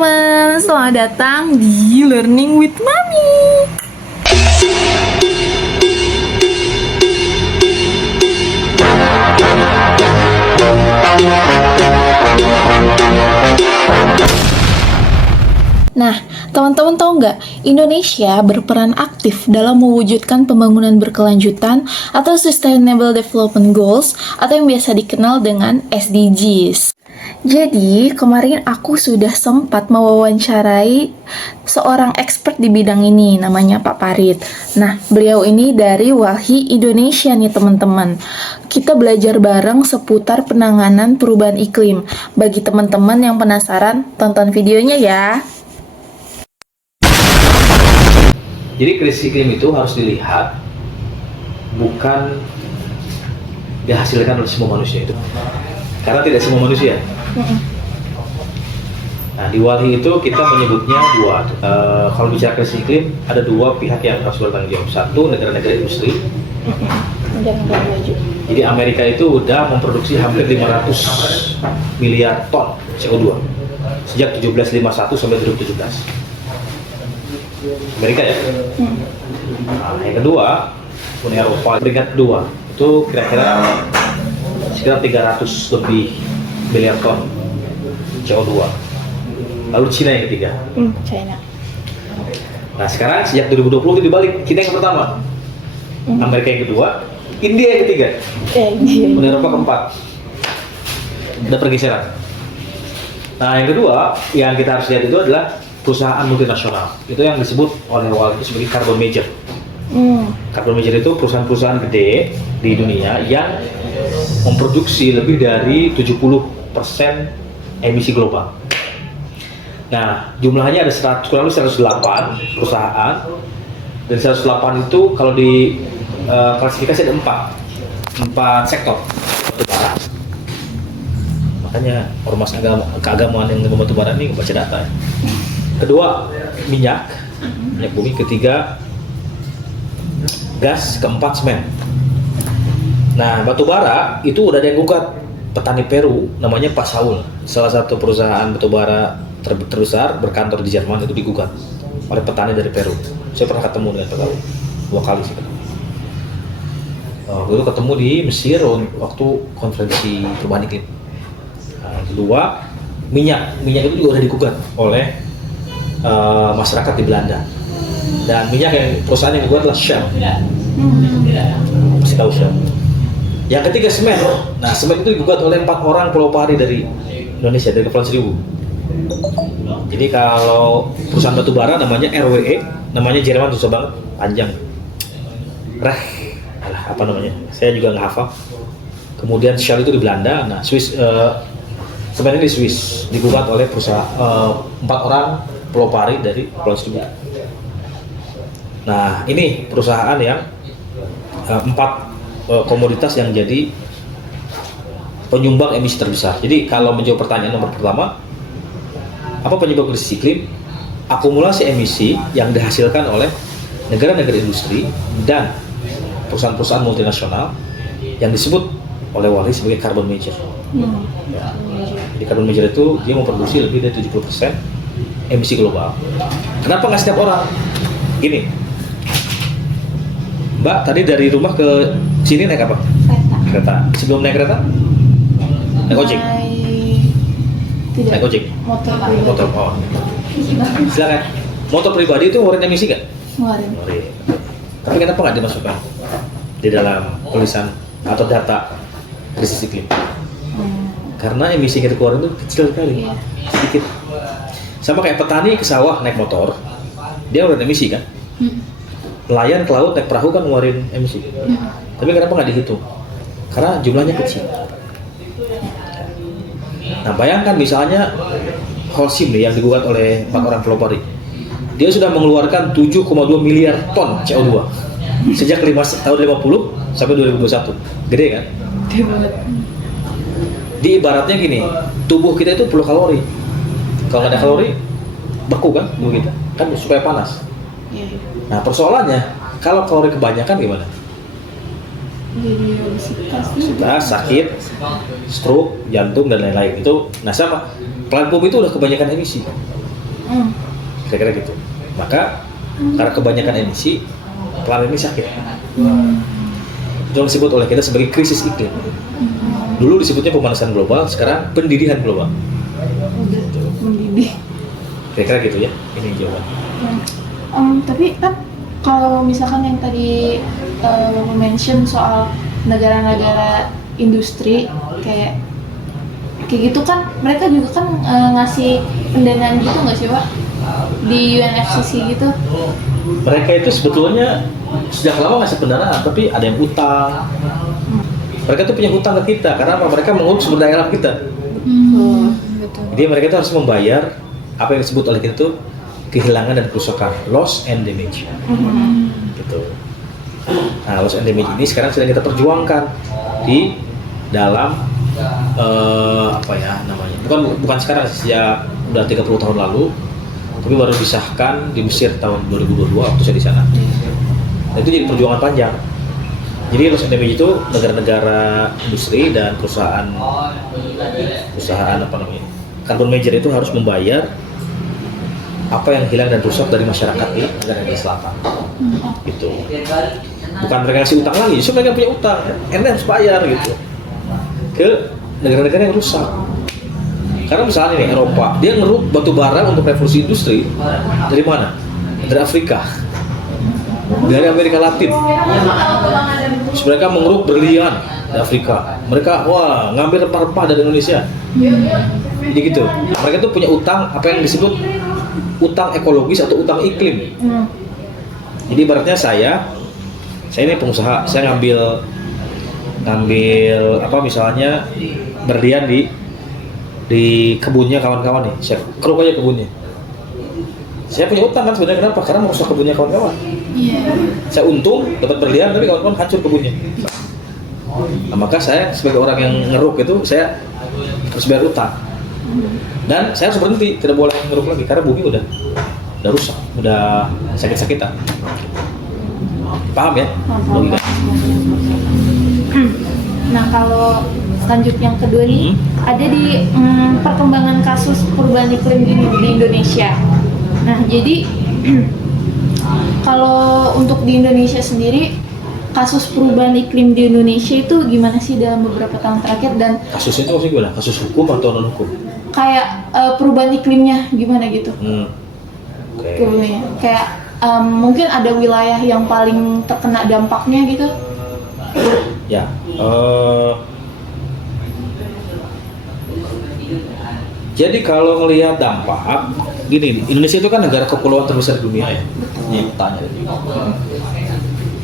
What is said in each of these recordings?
teman-teman, selamat datang di Learning with Mami. Nah, teman-teman tahu nggak, Indonesia berperan aktif dalam mewujudkan pembangunan berkelanjutan atau Sustainable Development Goals atau yang biasa dikenal dengan SDGs. Jadi, kemarin aku sudah sempat mewawancarai seorang expert di bidang ini, namanya Pak Parit. Nah, beliau ini dari WALHI Indonesia nih teman-teman. Kita belajar bareng seputar penanganan perubahan iklim. Bagi teman-teman yang penasaran, tonton videonya ya. Jadi krisis iklim itu harus dilihat bukan dihasilkan oleh semua manusia itu, karena tidak semua manusia. Nah, di WALHI itu kita menyebutnya dua. Kalau bicara krisis iklim, ada dua pihak yang harus bertanggung jawab. Satu, negara-negara industri. Jadi Amerika itu udah memproduksi hampir 500 miliar ton CO2 sejak 1751 sampai 2017. Amerika ya. Nah, yang kedua, Uni Eropa peringkat kedua itu kira-kira sekitar 300 lebih miliar ton CO2. Lalu Cina yang ketiga. China. Nah, sekarang sejak 2020 itu dibalik, Cina yang pertama, Amerika yang kedua, India yang ketiga, Uni Eropa keempat. Ada pergeseran. Nah, yang kedua yang kita harus lihat itu adalah perusahaan multinasional. Itu yang disebut oleh WALHI sebagai carbon major. Carbon major itu perusahaan-perusahaan gede di dunia yang memproduksi lebih dari 70% emisi global. Nah, jumlahnya ada kurang lebih 108 perusahaan. Dan 108 itu kalau di klasifikasi ada 4 sektor batubara. Makanya ormas keagamaan yang ngomong batubara ini baca data ya. Kedua, minyak bumi. Ketiga, gas. Keempat, semen. Nah, batubara itu udah ada yang gugat. Petani Peru namanya Pak Saul, salah satu perusahaan batubara terbesar berkantor di Jerman, itu digugat oleh petani dari Peru. Saya pernah ketemu dengan Pak Saul 2 kali sih ketemu. Dulu ketemu di Mesir waktu konferensi perubahan iklim. Nah, kedua, minyak itu juga udah digugat oleh masyarakat di Belanda. Dan minyak yang perusahaan yang digugat adalah Shell. Masih tahu Shell. Yang ketiga, semen. Nah, semen itu digugat oleh 4 orang pulau pari dari Indonesia, dari Kepulauan Seribu. Jadi kalau perusahaan batubara namanya RWE, namanya Jerman, susah banget, panjang. Apa namanya? Saya juga nggak hafal. Kemudian Shell itu di Belanda. Nah, Swiss, semen ini di Swiss, digugat oleh perusahaan 4 orang pulau pari dari Kepulauan Seribu. Nah, ini perusahaan yang 4 komoditas yang jadi penyumbang emisi terbesar. Jadi kalau menjawab pertanyaan nomor pertama, apa penyebab krisis iklim? Akumulasi emisi yang dihasilkan oleh negara-negara industri dan perusahaan-perusahaan multinasional yang disebut oleh WALHI sebagai carbon major. Jadi carbon major itu dia memproduksi lebih dari 70% emisi global. Kenapa nggak setiap orang? Gini, Mbak, tadi dari rumah ke sini naik apa? Kereta. Sebelum naik kereta? Naik ojek? Tidak. Naik ojek? Motor. Oh. Silakan. Motor pribadi itu ngeluarin emisi nggak? Ngeluarin. Tapi kenapa nggak dimasukkan di dalam tulisan atau data krisis iklim? Karena emisi yang kita keluarin itu kecil sekali, sedikit. Sama kayak petani ke sawah naik motor, dia ngeluarin emisi kan? Nelayan ke laut naik perahu kan ngeluarin emisi. Tapi kenapa nggak dihitung? Karena jumlahnya kecil. Nah, bayangkan misalnya Holcim nih yang digugat oleh 4 orang pelopori. Dia sudah mengeluarkan 7,2 miliar ton CO2 sejak tahun 50 sampai 2021. Gede kan? Gede banget. Di ibaratnya gini, tubuh kita itu perlu kalori. Kalau nggak ada kalori, beku kan tubuh kita, kan supaya panas. Nah, persoalannya kalau kalori kebanyakan gimana? Obesitas, sakit, stroke, jantung dan lain-lain. Itu, nah sama, pelayan bumi itu udah kebanyakan emisi. Kira-kira gitu. Maka karena kebanyakan emisi, planet ini sakit. Itu yang disebut oleh kita sebagai krisis iklim. Dulu disebutnya pemanasan global, sekarang pendidihan global. Mendidih. Kira-kira gitu ya, ini jawaban. Tapi kan kalau misalkan yang tadi Bapak mention soal negara-negara industri kayak gitu kan, mereka juga kan ngasih pendanaan gitu nggak sih Pak di UNFCCC gitu? Mereka itu sebetulnya sejak lama ngasih pendanaan, tapi ada yang utang. Mereka tuh punya hutang ke kita karena apa? Mereka mengurus sumber daya alam kita. Betul. Jadi mereka itu harus membayar apa yang disebut oleh kita tuh kehilangan dan kerusakan, loss and damage. Gitu. Nah, loss and damage ini sekarang sedang kita perjuangkan di dalam apa ya namanya? Bukan sekarang, sejak udah 30 tahun lalu, tapi baru disahkan di Mesir tahun 2022 waktu saya di sana. Nah, itu jadi perjuangan panjang. Jadi loss and damage itu negara-negara industri dan perusahaan apa namanya, carbon major itu harus membayar apa yang hilang dan rusak dari masyarakat di negara selatan. Gitu. Bukan mereka ngasih utang lagi, justru mereka punya utang, Anda harus bayar gitu ke negara-negara yang rusak. Karena misalnya nih Eropa, dia ngeruk batu bara untuk revolusi industri dari mana? Dari Afrika, dari Amerika Latin. Terus mereka mengeruk berlian di Afrika. Mereka ngambil rempah-rempah dari Indonesia. Jadi gitu. Mereka tuh punya utang apa yang disebut utang ekologis atau utang iklim. Jadi ibaratnya saya ini pengusaha, saya ngambil apa misalnya berlian di kebunnya kawan-kawan nih, saya keruk aja kebunnya. Saya punya utang kan sebenarnya, kenapa? Karena merusak kebunnya kawan-kawan. Saya untung dapat berlian, tapi kawan-kawan hancur kebunnya. Nah, maka saya sebagai orang yang ngeruk itu, saya harus bayar utang. Dan saya harus berhenti, tidak boleh ngeruk lagi karena bumi udah rusak, udah sakit-sakitan. Paham ya? Logika. Nah, kalau lanjut yang kedua nih, ada di perkembangan kasus perubahan iklim di Indonesia. Nah, jadi kalau untuk di Indonesia sendiri, kasus perubahan iklim di Indonesia itu gimana sih dalam beberapa tahun terakhir, dan kasusnya itu maksudnya gimana? Kasus hukum atau non hukum? Kayak perubahan iklimnya gimana gitu? Okay. Kayak mungkin ada wilayah yang paling terkena dampaknya gitu? Ya, jadi kalau ngelihat dampak, gini, Indonesia itu kan negara kepulauan terbesar di dunia ya. Ini tanya.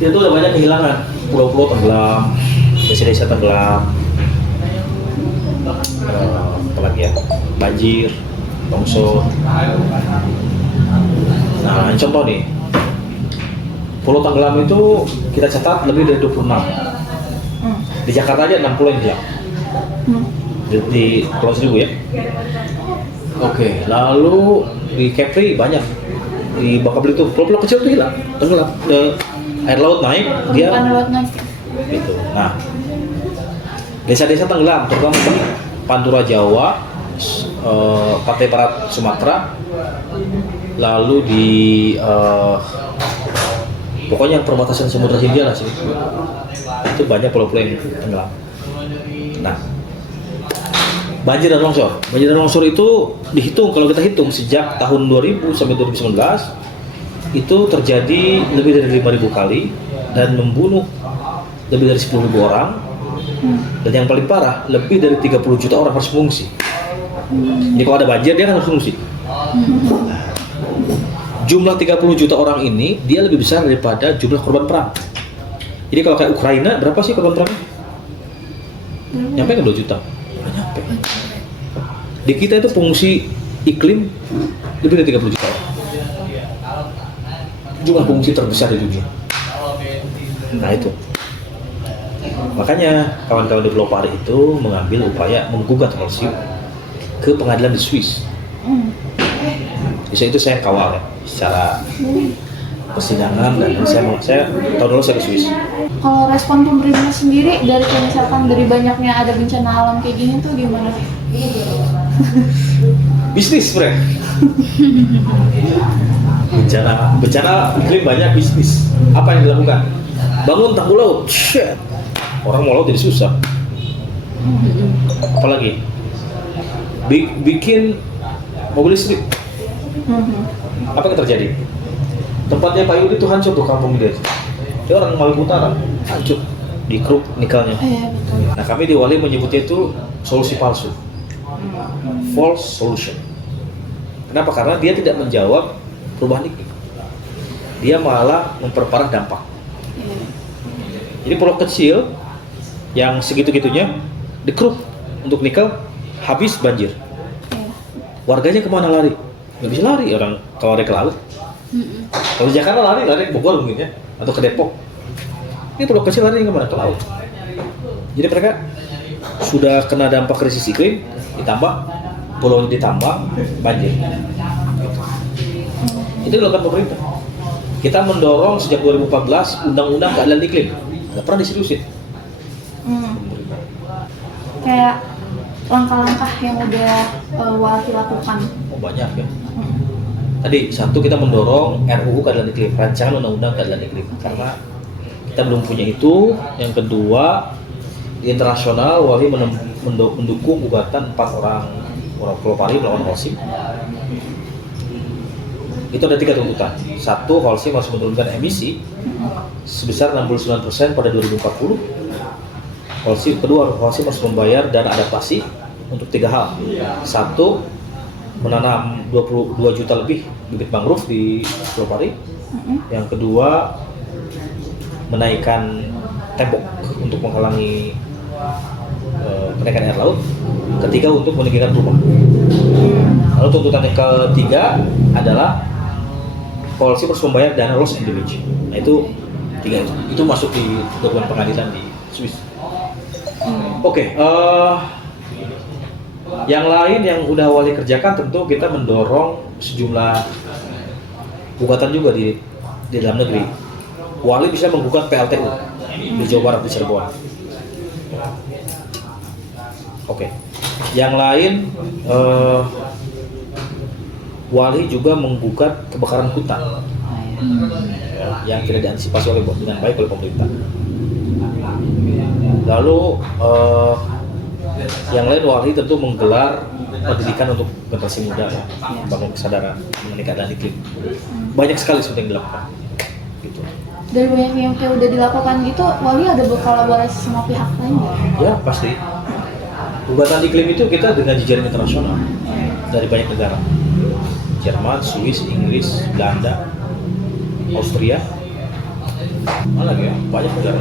Itu udah banyak kehilangan, pulau-pulau tenggelam, desa-desa tenggelam, apalagi ya, banjir, longsor. Nah, ini contoh nih, pulau tenggelam itu kita catat lebih dari 26. Di Jakarta aja 60 yang hilang. Di Pulau Seribu ya. Oke, lalu di Kepri banyak, di Bangka Belitung pulau-pulau kecil tuh hilang, tenggelam. Air laut naik, dia gitu. Nah, desa-desa tenggelam, terutama di Pantura Jawa, Pantai Barat Sumatera, lalu di pokoknya perbatasan Samudra Hindia lah sih. Itu banyak pulau-pulau yang tenggelam. Nah, banjir dan longsor itu dihitung, kalau kita hitung sejak tahun 2000 sampai 2019 itu terjadi lebih dari 5.000 kali dan membunuh lebih dari 10.000 orang. Dan yang paling parah, lebih dari 30 juta orang harus mengungsi. Jadi kalau ada banjir dia kan harus mengungsi. Jumlah 30 juta orang ini dia lebih besar daripada jumlah korban perang. Jadi kalau kayak Ukraina, berapa sih korban perangnya? Nyampe nggak 2 juta? Nggak nyampe. Di kita itu pengungsi iklim lebih dari 30 juta orang. Jumlah pengungsi terbesar di dunia. Nah itu. Makanya kawan-kawan di Pulau Pari itu mengambil upaya menggugat Holcim ke pengadilan di Swiss. Bisa itu saya kawal ya, secara persidangan, dan saya tahun lalu saya ke Swiss. Kalau respon pemerintah sendiri dari misalkan dari banyaknya ada bencana alam kayak gini tuh gimana? bisnis, bre. bencana iklim banyak, bisnis. Apa yang dilakukan? Bangun tanggul laut. Shit. Orang mau laut jadi susah. Apalagi bikin mobil listrik. Apa yang terjadi? Tempatnya Pak Yudi itu hancur tuh kampung dia. Dia orang Maluku Utara, hancur di keruk nikelnya. Nah, kami di Wali menyebutnya itu solusi palsu, false solution. Kenapa? Karena dia tidak menjawab perubahan iklim, dia malah memperparah dampak. Jadi pulau kecil yang segitu-gitunya dikeruk untuk nikel, habis banjir. Warganya kemana lari? Nggak bisa lari, orang kalau lari ke laut. Kalau di Jakarta lari ke Bogor mungkin ya, atau ke Depok. Ini pulau kecil lari kemana? Ke laut. Jadi mereka sudah kena dampak krisis iklim, ditambah pulau ditambah banjir. Itu dilakukan pemerintah. Kita mendorong sejak 2014 undang-undang keadilan iklim, nggak pernah diseriusin. Kayak langkah-langkah yang udah Walhi lakukan. Oh, banyak ya. Tadi satu, kita mendorong RUU keadilan iklim, rancangan undang-undang keadilan iklim, karena kita belum punya itu. Yang kedua, di internasional Walhi mendukung gugatan 4 orang Pulau Pari melawan Holcim. Itu ada 3 tuntutan. Satu, Holcim harus menurunkan emisi sebesar 69% pada 2040. Kedua, Holcim harus membayar dana adaptasi untuk 3 hal. Satu, menanam 22 juta lebih bibit mangrove di Pulau Pari. Yang kedua, menaikkan tembok untuk menghalangi kenaikan air laut. Ketiga, untuk meninggikan rumah. Lalu tuntutan yang ketiga adalah Holcim harus membayar dana loss and damage. Nah, itu 3 itu masuk di dokumen pengadilan di Swiss. Oke, yang lain yang udah Walhi kerjakan, tentu kita mendorong sejumlah gugatan juga di dalam negeri. Walhi bisa menggugat PLTU di Jawa Barat, di Cirebon. Oke, yang lain Walhi juga menggugat kebakaran hutan yang tidak diantisipasi dengan baik oleh pemerintah. Lalu yang lain, Walhi tentu menggelar pendidikan untuk generasi muda ya, membangun kesadaran mengenai keadaan iklim. Banyak sekali seperti yang dilakukan. Gitu. Dari banyak yang kayak udah dilakukan gitu, Walhi ada berkolaborasi sama pihak lain nggak? Ya pasti. Gugatan iklim itu kita dengan jejaring internasional dari banyak negara. Jerman, Swiss, Inggris, Belanda, Austria, mana lagi ya? Banyak negara.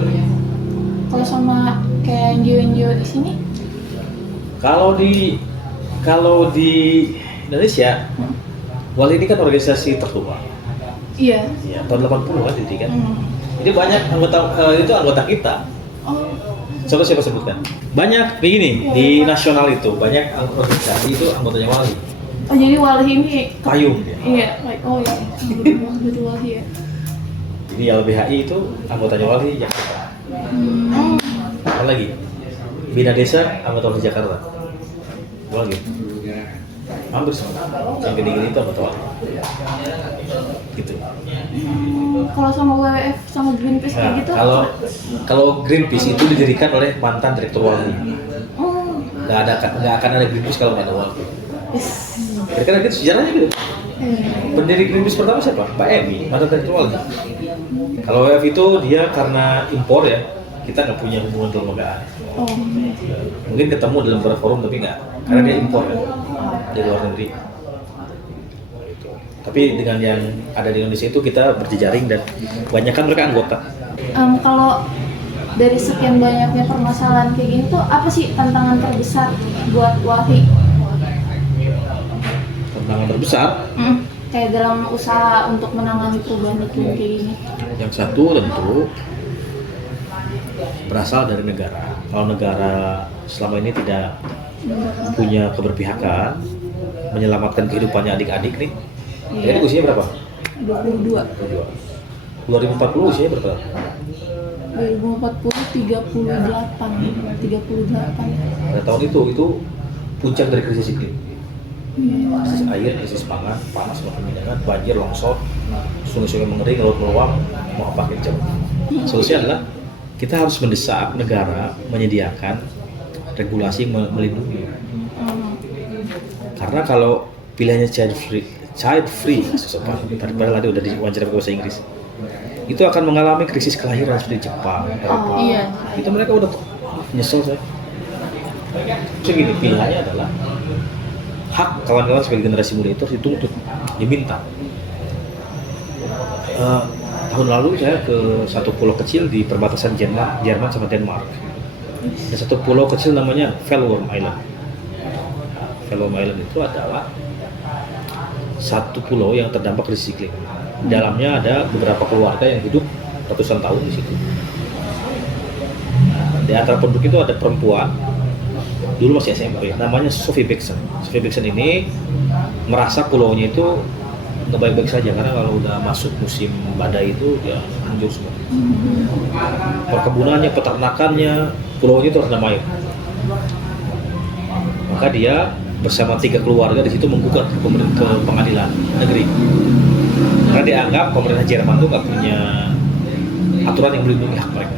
Kalau sama kayak NGO-NGO di sini? Kalau di Indonesia, Walhi ini kan organisasi tertua. Iya. Ya, tahun 80 kan jadi kan. Jadi banyak anggota kita. Oh. Coba siapa sebutkan? Banyak begini di nasional itu banyak organisasi itu anggotanya Walhi. Oh, jadi Walhi ini Payung ya. Iya, oh ya, betul Walhi ya. Jadi LBHI itu anggotanya Walhi Jakarta. Apa lagi? Bina Desa anggota Walhi Jakarta. Apa lagi? Hampir semua. Yang gini-gini itu anggota Walhi. Gitu. Kalau sama WWF sama Greenpeace kayak gitu? Kalau Greenpeace itu didirikan oleh mantan direktur Walhi. Nggak akan ada Greenpeace kalau nggak ada Walhi. Karena gitu sejarahnya gitu. Pendiri Greenpeace pertama siapa? Pak Emi, mantan direktur Walhi. Kalau WWF itu dia karena impor ya, kita nggak punya hubungan kelembagaan. Mungkin ketemu dalam beberapa forum tapi nggak, karena dia impor ya, dari luar negeri. Tapi dengan yang ada di Indonesia itu kita berjejaring dan banyak kan mereka anggota. Kalau dari sekian banyaknya permasalahan kayak gini tuh apa sih tantangan terbesar buat Walhi? Tantangan terbesar? Kayak dalam usaha untuk menangani perubahan iklim kayak gini. Yang satu tentu berasal dari negara. Kalau negara selama ini tidak punya keberpihakan menyelamatkan kehidupannya adik-adik nih. Jadi usianya berapa? 22. 2040 usianya berapa? 2040 38. Pada tahun itu puncak dari krisis iklim. krisis air, krisis pangan, panas makin menyengat, banjir, longsor, sungai-sungai mengering, laut meluap, mau apa kita jawab. Solusinya adalah kita harus mendesak negara menyediakan regulasi yang melindungi. Karena kalau pilihannya child free, padahal tadi udah diwawancara bahasa Inggris, itu akan mengalami krisis kelahiran seperti Jepang, Eropa. Itu mereka udah nyesel saya. Jadi pilihannya adalah hak kawan-kawan sebagai generasi muda itu harus dituntut, diminta. Tahun lalu saya ke satu pulau kecil di perbatasan Jerman sama Denmark. Ada satu pulau kecil namanya Fellworm Island. Fellworm Island itu adalah satu pulau yang terdampak krisis iklim. Di dalamnya ada beberapa keluarga yang hidup ratusan tahun di situ. Nah, di antara penduduk itu ada perempuan, dulu masih SMP, namanya Sophie Bexon. Sophie Bexon ini merasa pulaunya itu nggak baik-baik saja karena kalau udah masuk musim badai itu ya hancur semua. Perkebunannya, peternakannya, pulaunya itu terendam air. Maka dia bersama 3 keluarga di situ menggugat ke pengadilan negeri. Karena dianggap pemerintah Jerman itu nggak punya aturan yang melindungi hak mereka.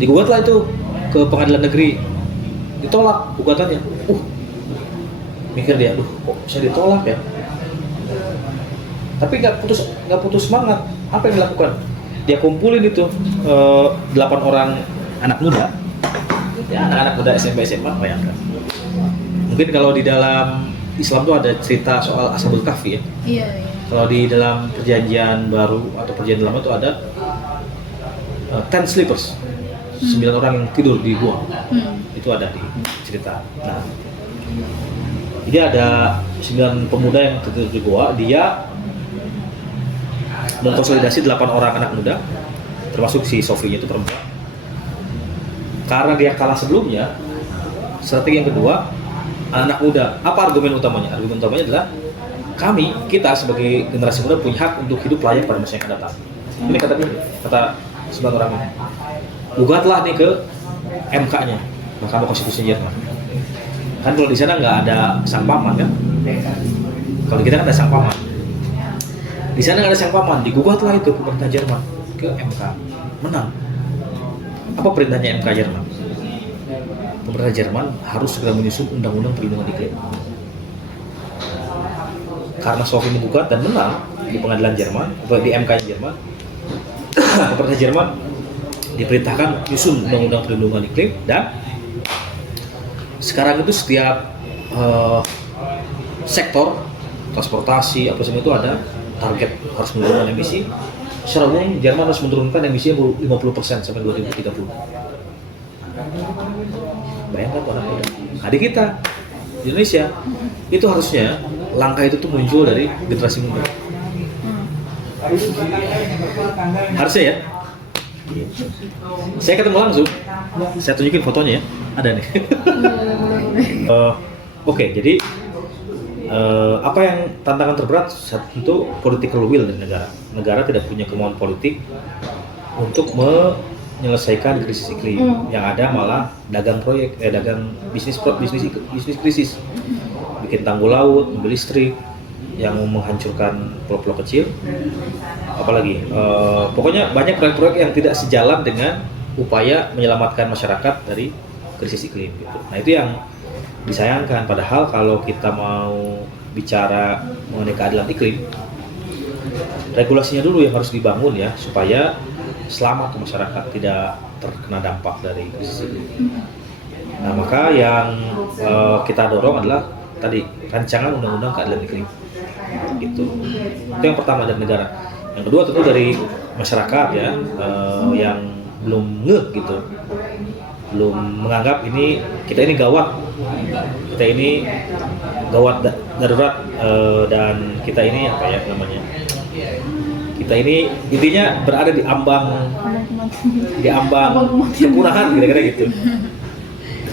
Digugatlah itu ke pengadilan negeri, ditolak gugatannya. Mikir dia, kok bisa ditolak ya? Tapi nggak putus semangat. Apa yang dilakukan? Dia kumpulin itu 8 orang anak muda, ya anak-anak muda SMP SMA, bayangkan. Mungkin kalau di dalam Islam tuh ada cerita soal Ashabul Kahfi ya. Iya. Kalau di dalam perjanjian baru atau perjanjian lama itu ada 10 sleepers, 9 orang yang tidur di gua. Itu ada di cerita. Nah, jadi ada 9 pemuda yang tidur di gua. Dia mengkonsolidasi 8 orang anak muda, termasuk si Sophie itu perempuan. Karena dia kalah sebelumnya, strategi yang kedua, anak muda. Apa argumen utamanya? Argumen utamanya adalah kita sebagai generasi muda punya hak untuk hidup layak pada masa yang akan datang. Ini kata 9 orang ini. Gugatlah nih ke MK-nya, Mahkamah Konstitusi Jerman. Kan kalau di sana nggak ada sang paman kan? Kalau kita kan ada sang paman. Di sana nggak ada sang paman, digugatlah itu pemerintah Jerman ke MK, menang. Apa perintahnya MK Jerman? Pemerintah Jerman harus segera menyusun undang-undang perlindungan iklim. Karena Sophie menggugat dan menang di pengadilan Jerman, atau di MK Jerman, pemerintah Jerman diperintahkan menyusun undang-undang perlindungan iklim, dan sekarang itu setiap sektor transportasi apa semua itu ada target harus menurunkan emisi. Secara umum Jerman harus menurunkan emisinya 50% sampai 2030. Bayangkan anak muda. Adik kita di Indonesia itu harusnya langkah itu tuh muncul dari generasi muda. Harusnya ya. Saya ketemu langsung. Saya tunjukin fotonya ya. Ada nih. Oke, jadi apa yang tantangan terberat itu political will dari negara. Negara tidak punya kemauan politik untuk menyelesaikan krisis iklim. Yang ada malah dagang bisnis krisis. Bikin tanggul laut, mobil listrik yang menghancurkan pulau-pulau kecil. Apalagi pokoknya banyak proyek-proyek yang tidak sejalan dengan upaya menyelamatkan masyarakat dari krisis iklim gitu. Nah, itu yang disayangkan. Padahal kalau kita mau bicara mengenai keadilan iklim, regulasinya dulu yang harus dibangun ya, supaya selamat masyarakat tidak terkena dampak dari krisis iklim. Nah, maka yang kita dorong adalah tadi rancangan undang-undang keadilan iklim gitu. Itu yang pertama dari negara. Yang kedua tentu dari masyarakat ya, yang belum ngeh gitu, belum menganggap kita ini gawat darurat, dan kita ini apa ya namanya, kita ini intinya berada di ambang kepunahan kira-kira gitu.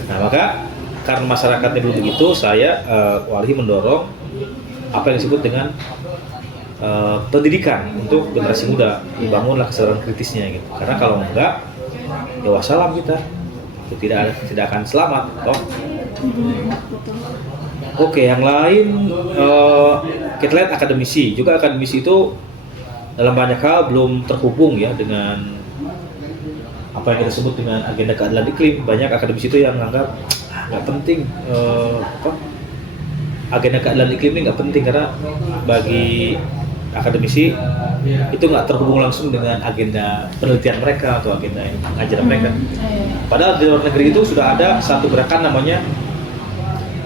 Nah, maka karena masyarakatnya belum begitu, saya Walhi mendorong apa yang disebut dengan pendidikan untuk generasi muda, dibangunlah kesadaran kritisnya gitu. Karena kalau enggak, ya wassalam kita, itu tidak akan selamat, toh. Oke, yang lain kita lihat akademisi. Juga akademisi itu dalam banyak hal belum terhubung ya dengan apa yang kita sebut dengan agenda keadilan iklim. Banyak akademisi itu yang menganggap nggak penting agenda keadilan iklim ini nggak penting karena bagi akademisi itu nggak terhubung langsung dengan agenda penelitian mereka atau agenda pengajaran mereka. Padahal di luar negeri itu sudah ada satu gerakan namanya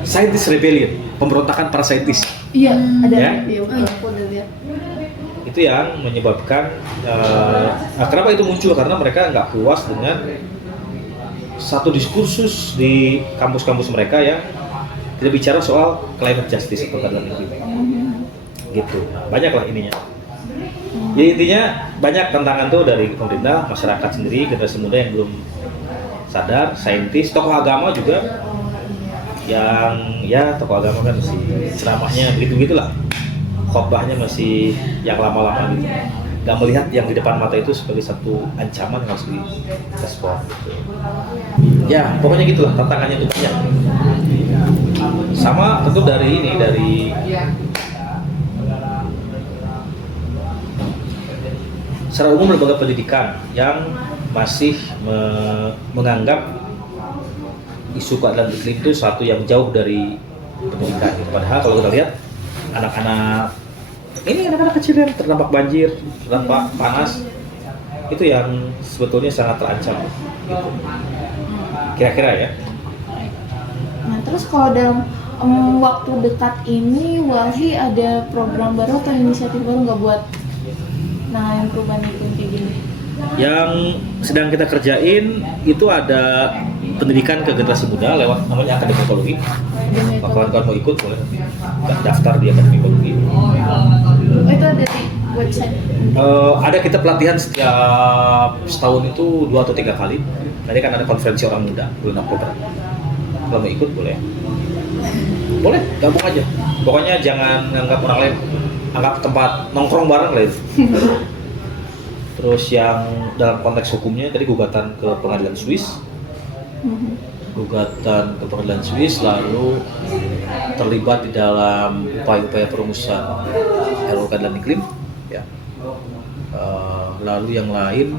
Scientist Rebellion, pemberontakan para saintis. Iya, ada. Ya? Iya, aku udah lihat. Itu yang menyebabkan kenapa itu muncul, karena mereka nggak puas dengan satu diskursus di kampus-kampus mereka yang tidak bicara soal climate justice atau keadilan iklim. Gitu. Nah, banyak lah ininya. Ya intinya banyak tantangan tuh dari pemerintah, masyarakat sendiri, generasi muda yang belum sadar, saintis, tokoh agama juga yang ya tokoh agama kan masih ceramahnya begitu-begitulah, khotbahnya masih yang lama-lama gitu, nggak melihat yang di depan mata itu sebagai satu ancaman yang harus direspon gitu. Ya pokoknya gitulah tantangannya itu banyak. Sama tentu dari secara umum lembaga pendidikan yang masih menganggap isu keadilan iklim itu satu yang jauh dari pendidikan. Padahal kalau kita lihat anak-anak kecil yang terdampak banjir, terdampak panas, itu yang sebetulnya sangat terancam. Gitu. Kira-kira ya. Nah, terus kalau dalam waktu dekat ini Walhi ada program baru atau inisiatif baru nggak buat nanganin perubahan iklim kayak gini? Yang sedang kita kerjain itu ada pendidikan ke generasi muda lewat namanya Akademi Ekologi. Kalau kawan-kawan mau ikut boleh daftar di Akademi Ekologi. Oh, itu ada di website? Ada kita pelatihan setiap setahun itu 2 atau 3 kali. Nanti kan ada konferensi orang muda bulan Oktober. Kalau mau ikut boleh. Boleh, gabung aja. Pokoknya jangan anggap orang lain, anggap tempat nongkrong bareng lah itu. Terus yang dalam konteks hukumnya tadi gugatan ke pengadilan Swiss. Gugatan ke pengadilan Swiss, lalu terlibat di dalam upaya-upaya perumusan RUU keadilan iklim ya. Lalu yang lain,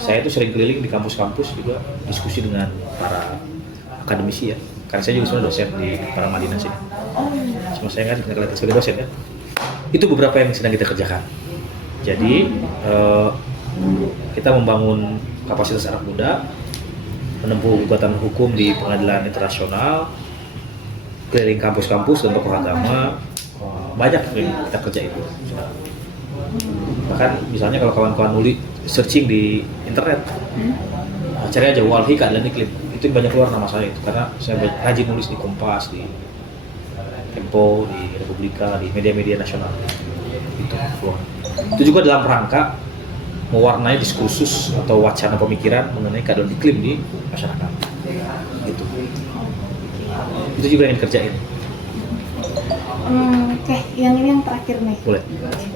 saya tuh sering keliling di kampus-kampus juga diskusi dengan para akademisi ya, karena saya juga sebenarnya dosen di Paramadina sini. Cuma saya nggak kelihatan sebagai dosen ya. Itu beberapa yang sedang kita kerjakan. Jadi kita membangun kapasitas anak muda, menempuh gugatan hukum di pengadilan internasional, keliling kampus-kampus dan tokoh agama, banyak yang kita kerja itu. Bahkan misalnya kalau kawan-kawan nulis searching di internet, cari aja Walhi keadilan iklim, itu banyak keluar nama saya itu, karena saya rajin nulis di Kompas, di Tempo, di Republika, di media-media nasional. Itu juga dalam rangka mewarnai diskursus atau wacana pemikiran mengenai keadilan iklim di masyarakat. Gitu. Itu juga yang dikerjain. Oke, yang ini yang terakhir nih. Boleh.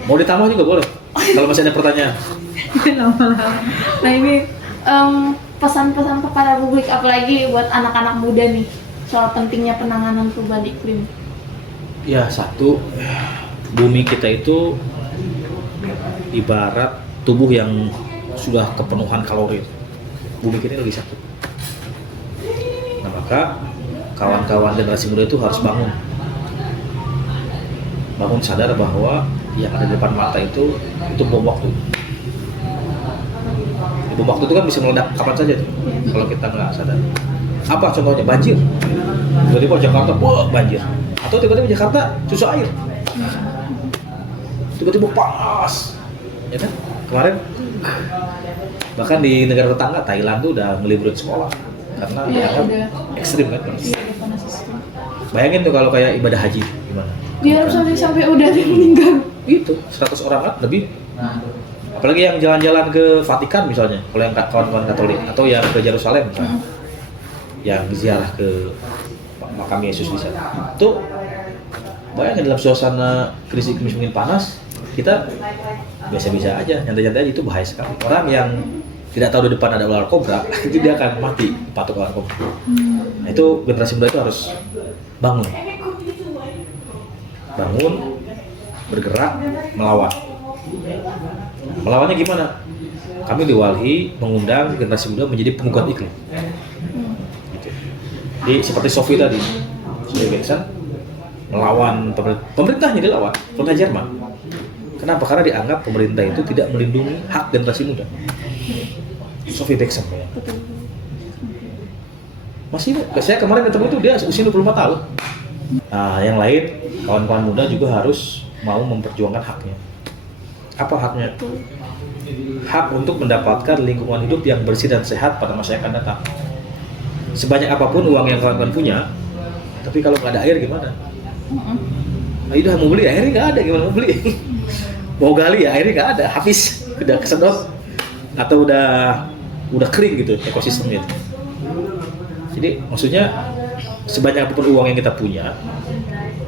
Mau ditambah juga boleh. Kalau masih ada pertanyaan. Nah ini pesan-pesan kepada publik, apalagi buat anak-anak muda nih, soal pentingnya penanganan perubahan iklim. Ya satu, bumi kita itu ibarat tubuh yang sudah kepenuhan kalori. Bumi kita lagi sakit. Nah maka kawan-kawan generasi muda itu harus bangun sadar bahwa yang ada di depan mata itu bom waktu. Bom waktu itu kan bisa meledak kapan saja tuh, kalau kita nggak sadar. Apa contohnya? Banjir. Tiba-tiba Jakarta, banjir. Atau tiba-tiba Jakarta susah air. Tiba-tiba panas. Ya kan? Kemarin bahkan di negara tetangga Thailand tuh udah ngeliburin sekolah karena dianggap ekstrim kan. Bayangin tuh kalau kayak ibadah haji gimana? Dia harus sampai udah ada yang meninggal. Itu 100 orang kan lebih. Apalagi yang jalan-jalan ke Vatikan misalnya, kalau yang kawan-kawan Katolik atau yang ke Yerusalem misalnya, yang ziarah ke makam Yesus di sana. Itu bayangin dalam suasana krisis iklim semakin panas, kita biasa-biasa aja, nyantai-nyantai aja, itu bahaya sekali. Orang yang tidak tahu di depan ada ular kobra, itu dia akan mati patok ular kobra. Nah itu generasi muda itu harus bangun. bangun, bergerak, melawan. Melawannya gimana? Kami di Walhi mengundang generasi muda menjadi penggugat iklim. Gitu. Jadi seperti Sophie tadi, Sophie Bexon melawan pemerintahnya, dilawan pemerintah Jerman. Kenapa? Karena dianggap pemerintah itu tidak melindungi hak generasi muda. Sophie Bexon. Masih, saya kemarin ketemu itu dia usia 24 tahun. Nah, yang lain kawan-kawan muda juga harus mau memperjuangkan haknya. Apa haknya? Hak untuk mendapatkan lingkungan hidup yang bersih dan sehat pada masa yang akan datang. Sebanyak apapun uang yang kawan-kawan punya, tapi kalau nggak ada air gimana? Nah, udah mau beli airnya nggak ada, gimana mau beli? Mau gali ya airnya nggak ada, habis, udah kesedot atau udah kering gitu ekosistemnya. Jadi maksudnya sebanyak apapun uang yang kita punya,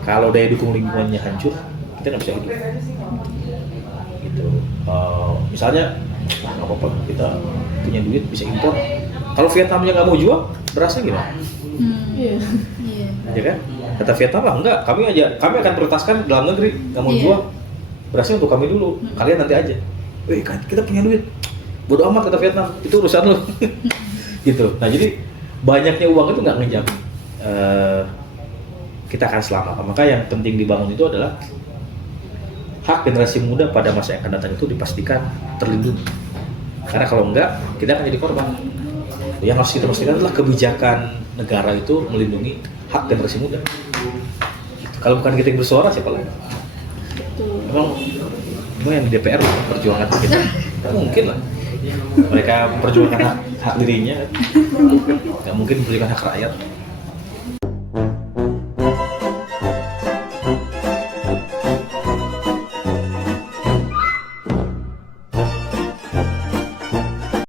kalau daya dukung lingkungannya hancur, kita nggak bisa hidup. Gitu. Misalnya, nggak apa-apa kita punya duit bisa impor. Kalau Vietnamnya nggak mau jual, berasnya gimana? Iya. Ya kan? Kata Vietnam lah, enggak, kami akan prioritaskan dalam negeri, nggak mau jual. Berasnya untuk kami dulu, kalian nanti aja. Kita punya duit, bodo amat kata Vietnam, itu urusan lo. Gitu. Nah jadi banyaknya uang itu nggak ngejamin kita akan selamat. Maka yang penting dibangun itu adalah hak generasi muda pada masa yang akan datang itu dipastikan terlindungi. Karena kalau enggak, kita akan jadi korban. Yang harus kita pastikan adalah kebijakan negara itu melindungi hak generasi muda. Gitu. Kalau bukan kita yang bersuara, siapa lagi? Emang yang di DPR perjuangan kita? Nggak mungkin lah. Mereka perjuangkan hak dirinya, nggak mungkin perjuangkan hak rakyat.